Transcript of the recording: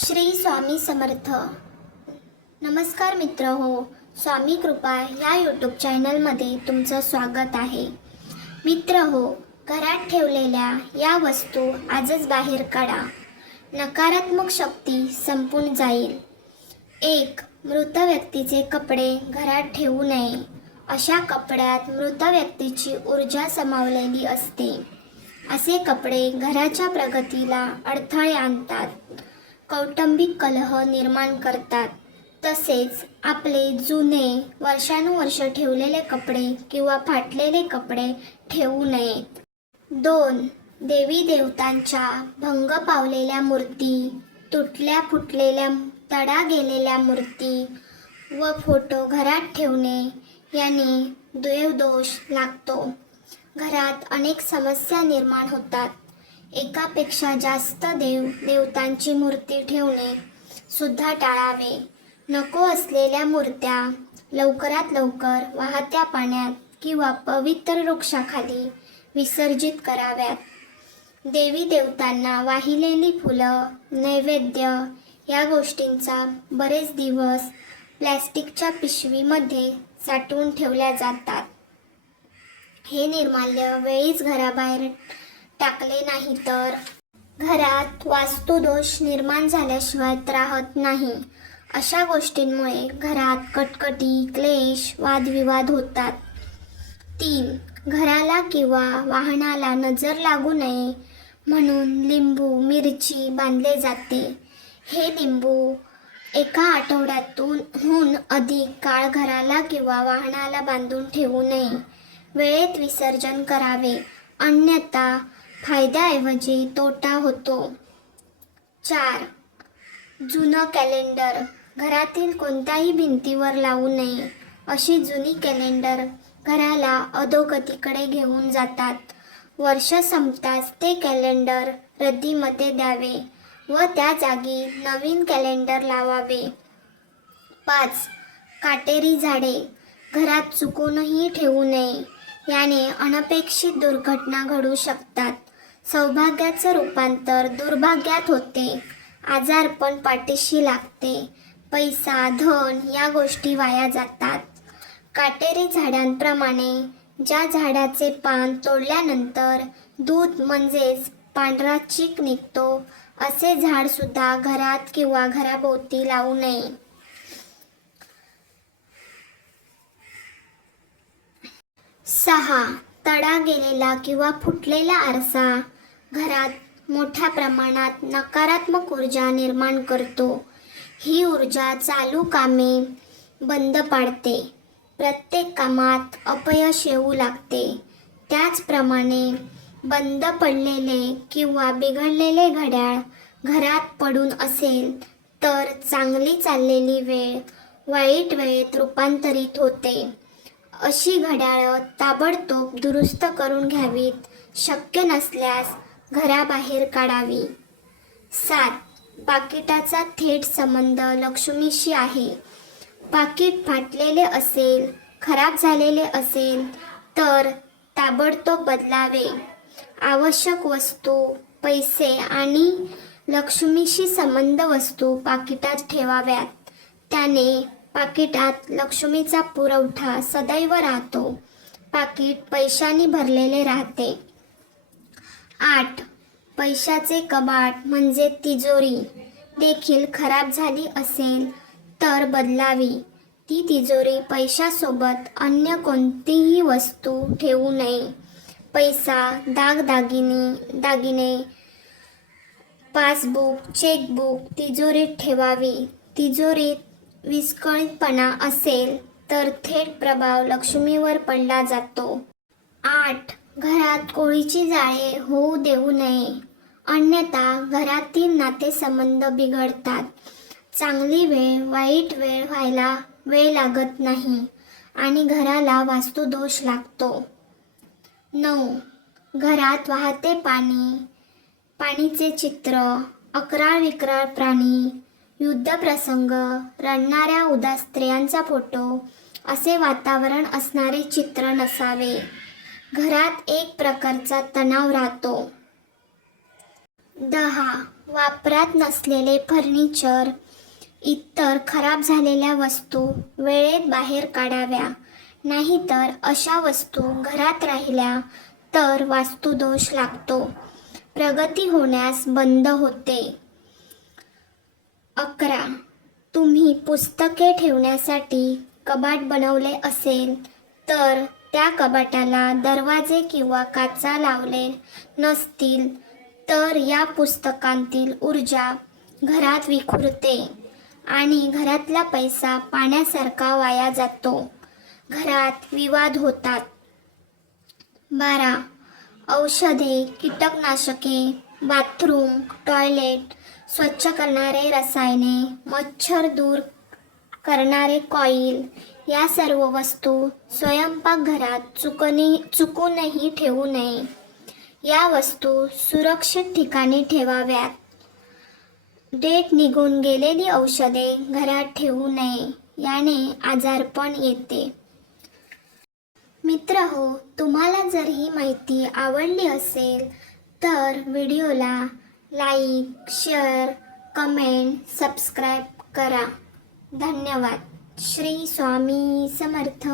श्री स्वामी समर्थ. नमस्कार मित्र हो, स्वामी कृपा या यूट्यूब चॅनलमध्ये तुमचं स्वागत आहे. मित्र हो, घरात ठेवलेल्या या वस्तू आजच बाहेर काढा. नकारात्मक शक्ती संपून जाईल. 1. मृत व्यक्तीचे कपडे घरात ठेवू नये. अशा कपड्यात मृत व्यक्तीची ऊर्जा सामावलेली असते. असे कपडे घराच्या प्रगतीला अडथळे आणतात, कौटुंबिक कलह निर्माण करतात. तसेच आपले जुने वर्षानुवर्ष ठेवलेले कपडे किंवा फाटलेले कपडे ठेवू नयेत. 2. देवी देवतांच्या भंग पावलेल्या मूर्ती, तुटल्या फुटलेल्या तडा गेलेल्या मूर्ती व फोटो घरात ठेवणे याने देवदोष लागतो. घरात अनेक समस्या निर्माण होतात. एकापेक्षा जास्त देवतांची मूर्ती ठेवणे सुद्धा टाळावे. नको असलेल्या मूर्त्या लवकरात लवकर वाहत्या पाण्यात किंवा पवित्र वृक्षाखाली विसर्जित कराव्यात. देवी देवतांना वाहिलेली फुलं, नैवेद्य या गोष्टींचा बरेच दिवस प्लॅस्टिकच्या पिशवीमध्ये साठवून ठेवल्या जातात. हे निर्माल्य वेळीच घराबाहेर टाकले नाही तर घरात वास्तुदोष निर्माण झाल्याशिवाय राहत नाही. अशा गोष्टींमुळे घरात कटकटी, क्लेश, वादविवाद होतात. 3. घराला किंवा वाहनाला नजर लागू नये म्हणून लिंबू, मिरची बांधले जाते. हे लिंबू एका आठवड्यातून अधिक काळ घराला किंवा वाहनाला बांधून ठेवू नये. वेळेत विसर्जन करावे, अन्यथा फायद्याऐवजी तोटा होतो. 4. जुनं कॅलेंडर घरातील कोणत्याही भिंतीवर लावू नये. अशी जुनी कॅलेंडर घराला अधोगतीकडे घेऊन जातात. वर्ष संपताच ते कॅलेंडर रद्दीमध्ये द्यावे व त्या जागी नवीन कॅलेंडर लावावे. 5. काटेरी झाडे घरात चुकूनही ठेवू नये. याने अनपेक्षित दुर्घटना घडू शकतात. सौभाग्याचं रूपांतर दुर्भाग्यात होते. आजारपण पाठीशी लागते. पैसा, धन या गोष्टी वाया जातात. काटेरी झाडांप्रमाणे ज्या झाडाचे पान तोडल्यानंतर दूध म्हणजेच पांढरा चीक निघतो, असे झाड सुद्धा घरात किंवा घराभोवती लावू नये. 6. तडा गेलेला किंवा फुटलेला आरसा घरात मोठ्या प्रमाणात नकारात्मक ऊर्जा निर्माण करतो. ही ऊर्जा चालू कामे बंद पाडते. प्रत्येक कामात अपयश येऊ लागते. त्याचप्रमाणे बंद पडलेले किंवा बिघडलेले घड्याळ घरात पडून असेल तर चांगली चाललेली वेळ वाईट वेळेत रूपांतरित होते. अशी घड्याळं ताबडतोब दुरुस्त करून घ्यावीत. शक्य नसल्यास घराबाहेर काढावी. 7. पाकिटाचा थेट संबंध लक्ष्मीशी आहे. पाकिट फाटलेले असेल, खराब झालेले असेल तर ताबडतोब बदलावे. आवश्यक वस्तू, पैसे आणि लक्ष्मीशी संबंध वस्तू पाकिटात ठेवाव्यात. त्याने पाकिटात लक्ष्मीचा पुरवठा सदैव राहतो. पाकिट पैशांनी भरलेले राहते. 8. पैशाचे कपाट म्हणजे तिजोरी देखील खराब झाली असेल तर बदलावी. ती तिजोरी पैशासोबत अन्य कोणतीही वस्तू ठेवू नये. पैसा, दागिने, पासबुक, चेकबुक तिजोरीत ठेवावी. तिजोरीत विस्कळीतपणा असेल तर थेट प्रभाव लक्ष्मीवर पडला जातो. 8. घरात कोळीची जाळे होऊ देऊ नये, अन्यथा घरातील नातेसंबंध बिघडतात. चांगली वेळ वाईट वेळ व्हायला वेळ लागत नाही आणि घराला वास्तुदोष लागतो. 9. घरात वाहते पाणीचे चित्र, अक्राळ विक्राळ प्राणी, युद्धप्रसंग, रडणाऱ्या उदास स्त्रियांचा फोटो असे वातावरण असणारे चित्र नसावे. घरात एक प्रकारचा तणाव राहतो. 10. वापरात नसलेले फर्निचर, इतर खराब झालेल्या वस्तू वेळेत बाहेर काढाव्या. नाहीतर अशा वस्तू घरात राहिल्या तर वास्तुदोष लागतो. प्रगती होण्यास बंद होते. 11. तुम्ही पुस्तके ठेवण्यासाठी कपाट बनवले असेल तर त्या कपाटाला दरवाजे किंवा काचा लावले नसतील तर या पुस्तकांतील ऊर्जा घरात विखुरते आणि घरातला पैसा पाण्यासारखा वाया जातो. घरात विवाद होतात. 12. औषधे, कीटकनाशके, बाथरूम, टॉयलेट स्वच्छ करणारे रसायने, मच्छर दूर करणारे कॉईल या सर्व वस्तू स्वयंपाकघरात चुकूनही ठेवू नये. या वस्तू सुरक्षित ठिकाणी ठेवाव्यात. डेट निघून गेलेली औषधे घरात ठेवू नये. याने आजारपण येते. मित्रहो, तुम्हाला जर ही माहिती आवडली असेल तर व्हिडिओला लाईक, शेअर, कमेंट, सबस्क्राईब करा. धन्यवाद. श्री स्वामी समर्थ.